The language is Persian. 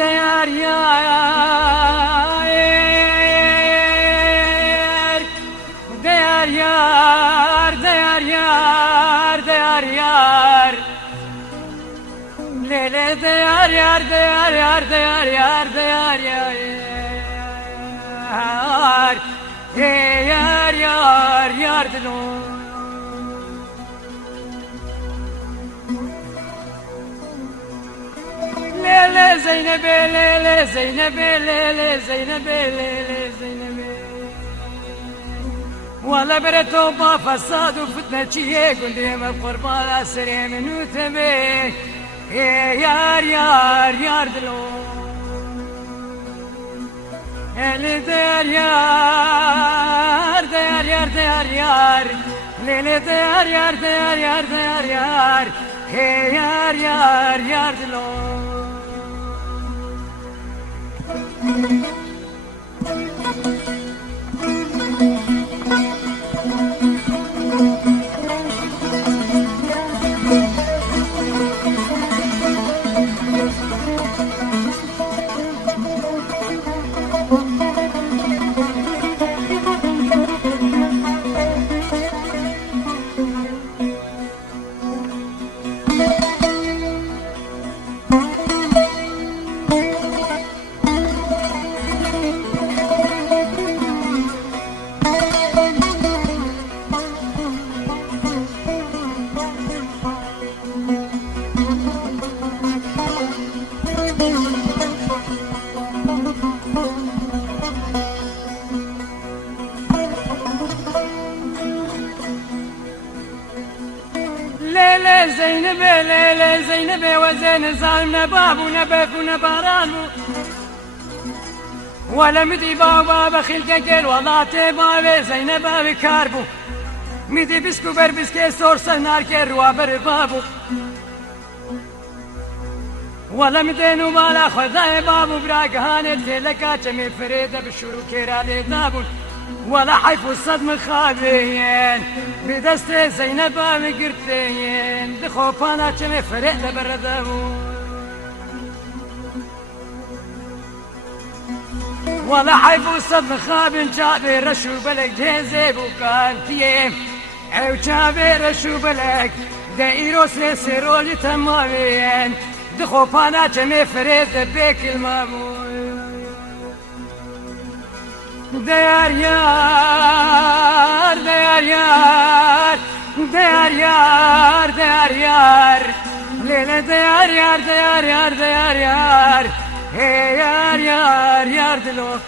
ديار يار ديار يار ديار يار ديار يار ليلة ديار يار ديار يار ديار يار ديار يار يار يار يار دلو ليلة زينب ليلة زينب ليلة زينب ليلة زينب ولا برتو با فساد وفتنة چيه قنديم القربان أسري منو تبي يار يار يار دلو اللي ديار يار ديار يار ديار يار ليلة ديار يار ديار يار ديار يار يار يار يار دلو ليلة زينب ليلة زينب وزين زالنا باب ونبك ونباران ولا مدي بابا خلقك الوضع تباب زينب بكاربو مدي بسكو بربسكي سورسا نار كروا بربابو ولا مدينو بالا خداي بابو براق هانت لكا جمي فريدة بشورو كيرالي دابون ولا حيف الصدم خابين بدست زينب مقرتين دخوبانا جمي فريدة بردابون ولا حيف الصدم خابين جابي رشو بلك جيزي بوكان تيم او جابي رشو بلك دايرو سيرولي تمامين دخوبانا جمي فريدة بيك المامون ديار يار ديار يار ديار يار ديار يار ليلة ديار يار ديار يار ديار يار يار يار يار دلو